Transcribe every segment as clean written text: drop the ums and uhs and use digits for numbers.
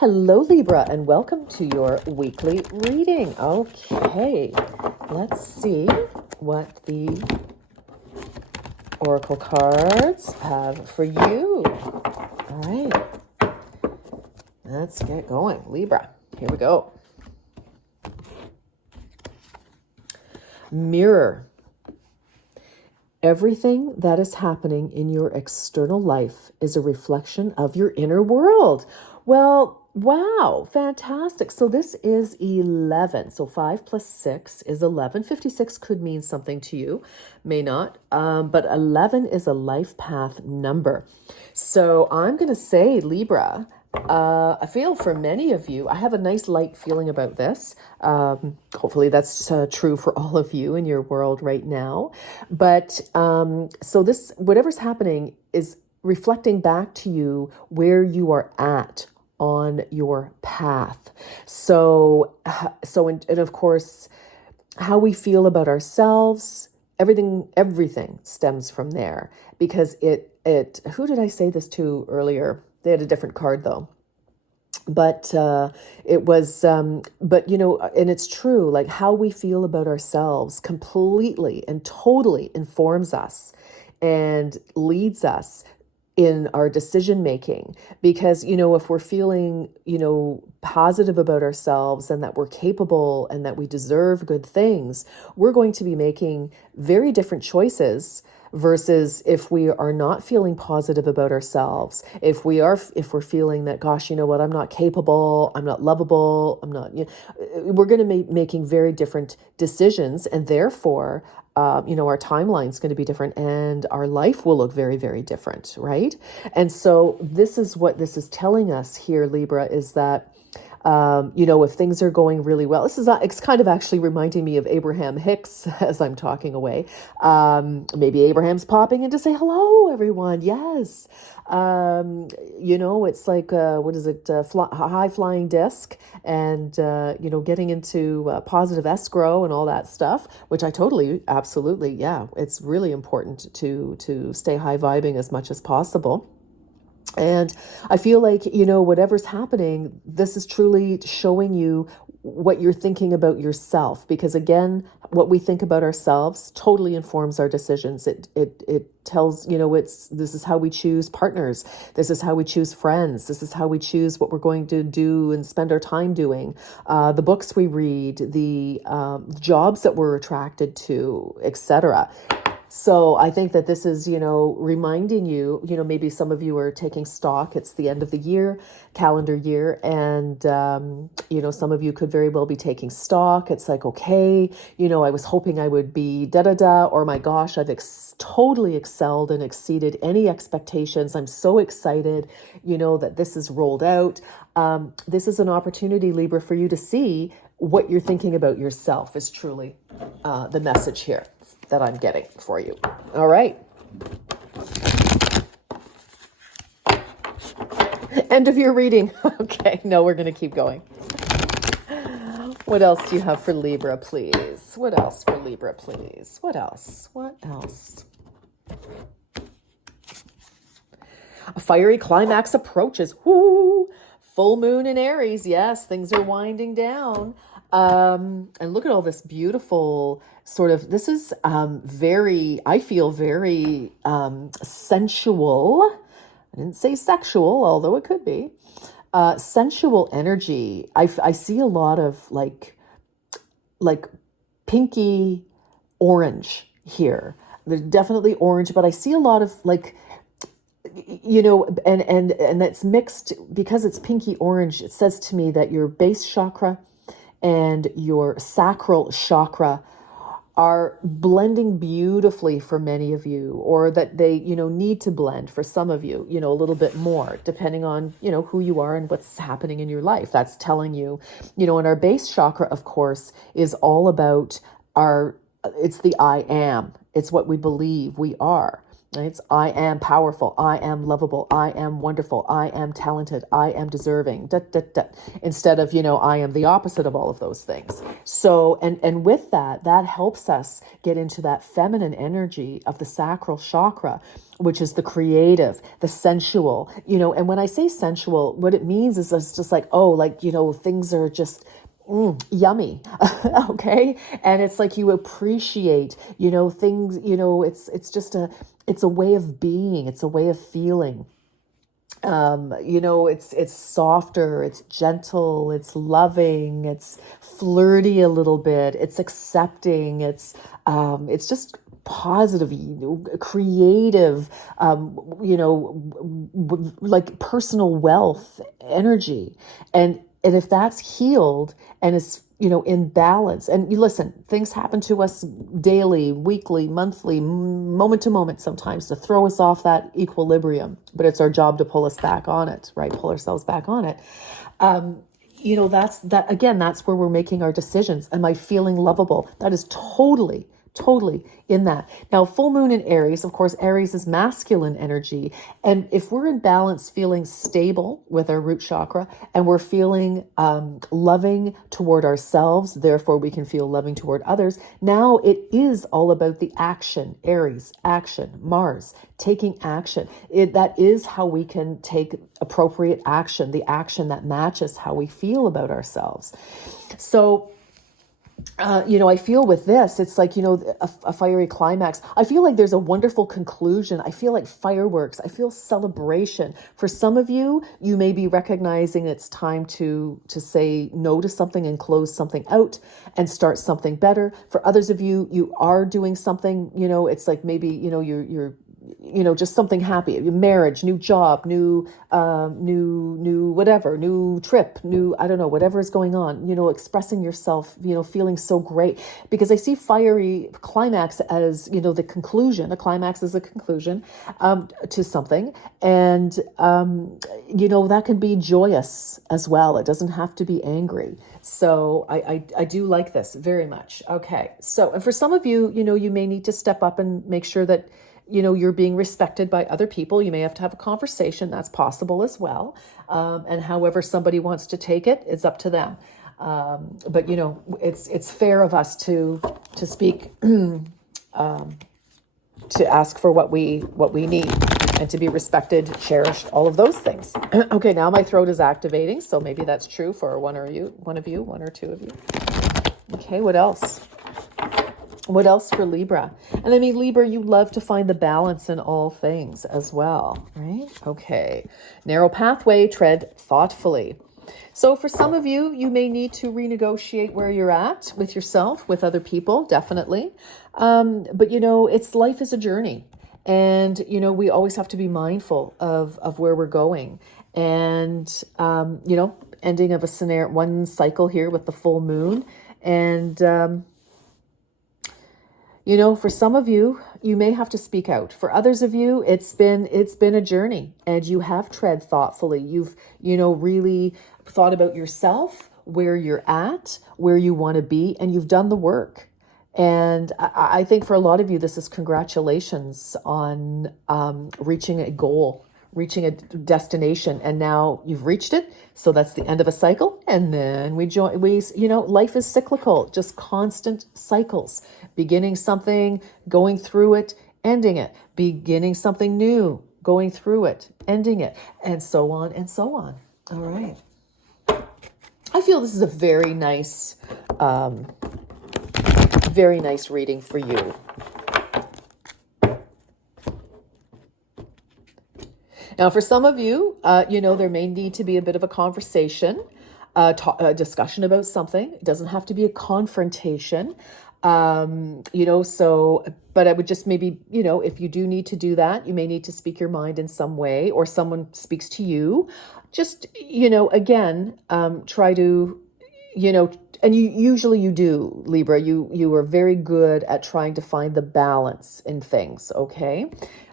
Hello, Libra, and welcome to your weekly reading. Okay, let's see what the Oracle cards have for you. All right, let's get going. Libra, here we go. Mirror. Everything that is happening in your external life is a reflection of your inner world. Well, wow, fantastic. So this is 11. So 5 plus 6 is 11. 56 could mean something to you, may not. But 11 is a life path number. So I'm going to say, Libra, I feel for many of you, I have a nice light feeling about this. Hopefully that's true for all of you in your world right now. But so this, whatever's happening is reflecting back to you where you are at on your path. So and of course, how we feel about ourselves, everything stems from there, because who did I say this to earlier? They had a different card though. But it was, but you know, and it's true, like how we feel about ourselves completely and totally informs us and leads us in our decision making. Because, you know, if we're feeling, you know, positive about ourselves and that we're capable and that we deserve good things, we're going to be making very different choices versus if we are not feeling positive about ourselves, if we're feeling that, gosh, you know what, I'm not capable, I'm not lovable, I'm not, you know, we're going to be making very different decisions, and therefore, you know, our timeline's going to be different and our life will look very, very different, right? And so this is what this is telling us here, Libra, is that you know, if things are going really well, it's kind of actually reminding me of Abraham Hicks as I'm talking away. Maybe Abraham's popping in to say, hello, everyone. Yes. You know, it's like, what is it? High flying disc and, you know, getting into positive escrow and all that stuff, which I totally, absolutely. Yeah. It's really important to stay high vibing as much as possible. And I feel like, you know, whatever's happening, this is truly showing you what you're thinking about yourself. Because again, what we think about ourselves totally informs our decisions. It tells, you know, this is how we choose partners. This is how we choose friends. This is how we choose what we're going to do and spend our time doing. The books we read, the jobs that we're attracted to, etc. So I think that this is, you know, reminding you, you know, maybe some of you are taking stock. It's the end of the year, calendar year. And, you know, some of you could very well be taking stock. It's like, okay, you know, I was hoping I would be da-da-da, or my gosh, I've totally excelled and exceeded any expectations. I'm so excited, you know, that this is rolled out. This is an opportunity, Libra, for you to see what you're thinking about yourself is truly the message here that I'm getting for you. All right. End of your reading. Okay, no, we're going to keep going. What else do you have for Libra, please? What else for Libra, please? What else? What else? A fiery climax approaches. Woo! Full moon in Aries. Yes, things are winding down. And look at all this beautiful sort of, this is I feel very sensual. I didn't say sexual, although it could be. Sensual energy. I see a lot of like pinky orange here. There's definitely orange, but I see a lot of like, you know, and that's mixed because it's pinky orange. It says to me that your base chakra and your sacral chakra are blending beautifully for many of you, or that they, you know, need to blend for some of you, you know, a little bit more, depending on, you know, who you are and what's happening in your life. That's telling you, you know, and our base chakra, of course, is all about it's the I am. It's what we believe we are. It's I am powerful, I am lovable, I am wonderful, I am talented, I am deserving, instead of, I am the opposite of all of those things. So, and with that, that helps us get into that feminine energy of the sacral chakra, which is the creative, the sensual, and when I say sensual, what it means is it's just like, oh, like, things are just yummy. Okay. And it's like you appreciate, things, it's a way of being, it's a way of feeling. It's softer, it's gentle, it's loving, it's flirty a little bit, it's accepting, it's just positive, creative, like personal wealth energy. And if that's healed and is, in balance, and you listen, things happen to us daily, weekly, monthly, moment to moment sometimes to throw us off that equilibrium, but it's our job to pull us back on it, right? Pull ourselves back on it. That's where we're making our decisions. Am I feeling lovable? That is totally in that. Now, full moon in Aries, of course, Aries is masculine energy. And if we're in balance, feeling stable with our root chakra, and we're feeling loving toward ourselves, therefore we can feel loving toward others. Now it is all about the action, Aries, action, Mars, taking action. That is how we can take appropriate action, the action that matches how we feel about ourselves. So, I feel with this, it's like, a fiery climax. I feel like there's a wonderful conclusion. I feel like fireworks. I feel celebration. For some of you, you may be recognizing it's time to say no to something and close something out and start something better. For others of you, you are doing something, it's like maybe, you're just something happy, marriage, new job, new whatever, new trip, I don't know, whatever is going on, expressing yourself, feeling so great, because I see fiery climax as, the conclusion. A climax is a conclusion, to something. And, that can be joyous as well. It doesn't have to be angry. So I do like this very much. Okay. So, and for some of you, you may need to step up and make sure that, you're being respected by other people. You may have to have a conversation. That's possible as well. And however somebody wants to take it is up to them. But it's fair of us to speak, to ask for what we need, and to be respected, cherished, all of those things. Okay, now my throat is activating, so maybe that's true for one or two of you. Okay, what else? What else for Libra? And I mean, Libra, you love to find the balance in all things as well, right? Okay. Narrow pathway, tread thoughtfully. So for some of you, you may need to renegotiate where you're at with yourself, with other people, definitely. But life is a journey. And, we always have to be mindful of where we're going. And, ending of one cycle here with the full moon. And, for some of you, you may have to speak out. For others of you, it's been a journey, and you have tread thoughtfully. You've, really thought about yourself, where you're at, where you want to be, and you've done the work. And I think for a lot of you, this is congratulations on reaching a goal, reaching a destination, and now you've reached it. So that's the end of a cycle. And then life is cyclical, just constant cycles, beginning something, going through it, ending it, beginning something new, going through it, ending it, and so on and so on. All right. I feel this is a very nice reading for you. Now, for some of you, there may need to be a bit of a conversation, a discussion about something. It doesn't have to be a confrontation, but I would just maybe, if you do need to do that, you may need to speak your mind in some way, or someone speaks to you. Just, again, try to, and you do, Libra, you are very good at trying to find the balance in things. Okay.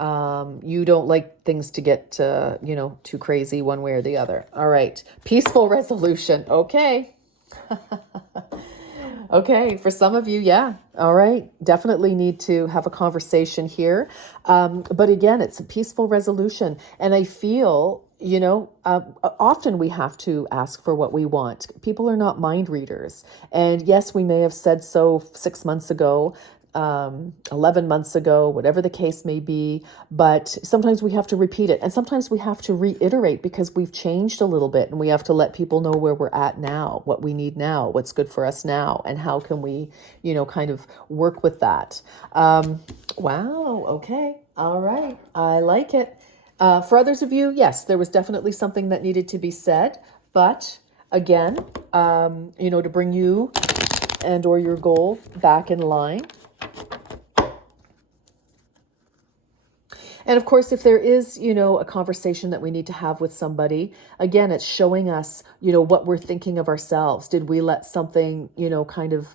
You don't like things to get, too crazy one way or the other. All right. Peaceful resolution. Okay. Okay, for some of you, yeah. All right. Definitely need to have a conversation here. But again, it's a peaceful resolution. And I feel, often we have to ask for what we want. People are not mind readers. And yes, we may have said so 6 months ago, 11 months ago, whatever the case may be. But sometimes we have to repeat it. And sometimes we have to reiterate because we've changed a little bit and we have to let people know where we're at now, what we need now, what's good for us now, and how can we, kind of work with that. Wow. Okay. All right. I like it. For others of you, yes, there was definitely something that needed to be said. But again, to bring you and or your goal back in line. And of course, if there is, a conversation that we need to have with somebody, again, it's showing us, what we're thinking of ourselves. Did we let something, kind of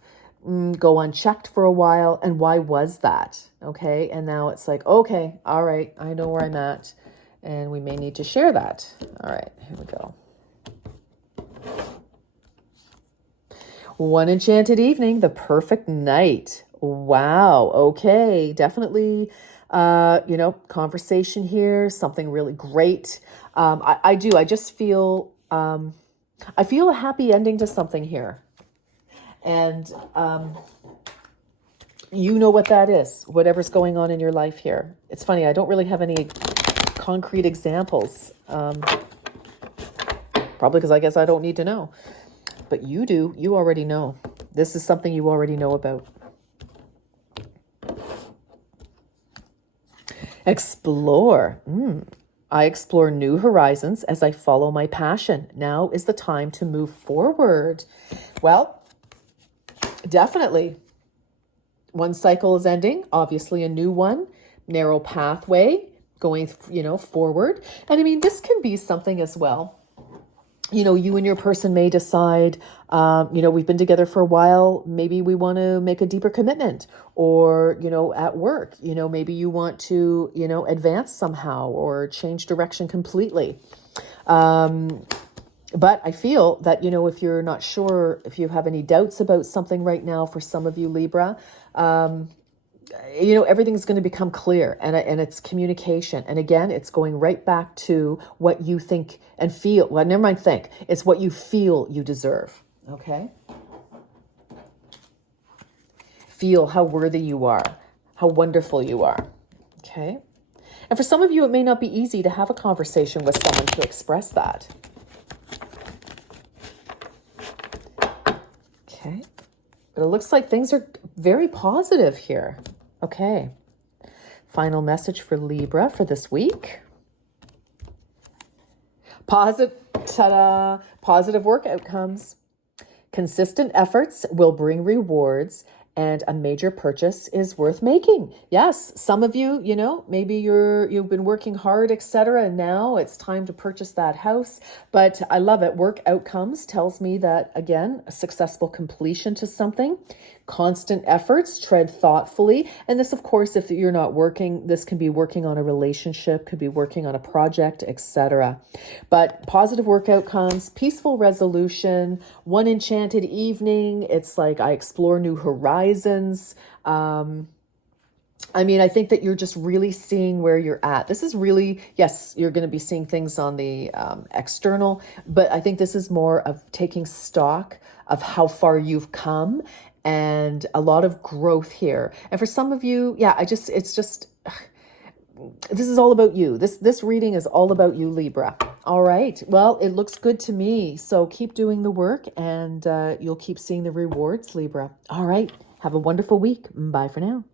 go unchecked for a while? And why was that? Okay. And now it's like, okay, all right, I know where I'm at. And we may need to share that. All right, here we go. One enchanted evening, the perfect night. Wow. Okay. Definitely, conversation here, something really great. I do. I just feel, I feel a happy ending to something here. And, you know what that is, whatever's going on in your life here. It's funny. I don't really have any concrete examples. Probably because I guess I don't need to know. But you do. You already know. This is something you already know about. Explore. I explore new horizons as I follow my passion. Now is the time to move forward. Well, definitely. One cycle is ending. Obviously, a new one. Narrow pathway going, forward. And I mean, this can be something as well. You and your person may decide, we've been together for a while. Maybe we want to make a deeper commitment, or, at work, maybe you want to, advance somehow or change direction completely. But I feel that, if you're not sure, if you have any doubts about something right now, for some of you, Libra, everything's going to become clear, and it's communication. And again, it's going right back to what you think and feel. Well, never mind think. It's what you feel you deserve. Okay? Feel how worthy you are, how wonderful you are. Okay? And for some of you, it may not be easy to have a conversation with someone to express that. Okay? But it looks like things are very positive here. Okay. Final message for Libra for this week. Positive work outcomes. Consistent efforts will bring rewards, and a major purchase is worth making. Yes, some of you, maybe you've been working hard, etc., and now it's time to purchase that house. But I love it. Work outcomes tells me that, again, a successful completion to something. Constant efforts, tread thoughtfully. And this, of course, if you're not working, this can be working on a relationship, could be working on a project, etc. But positive work outcomes, peaceful resolution, one enchanted evening. It's like I explore new horizons. I think that you're just really seeing where you're at. This is really, yes, you're going to be seeing things on the external, but I think this is more of taking stock of how far you've come, and a lot of growth here. And for some of you, this is all about you. This reading is all about you, Libra. All right. Well, it looks good to me. So keep doing the work, and you'll keep seeing the rewards, Libra. All right. Have a wonderful week. Bye for now.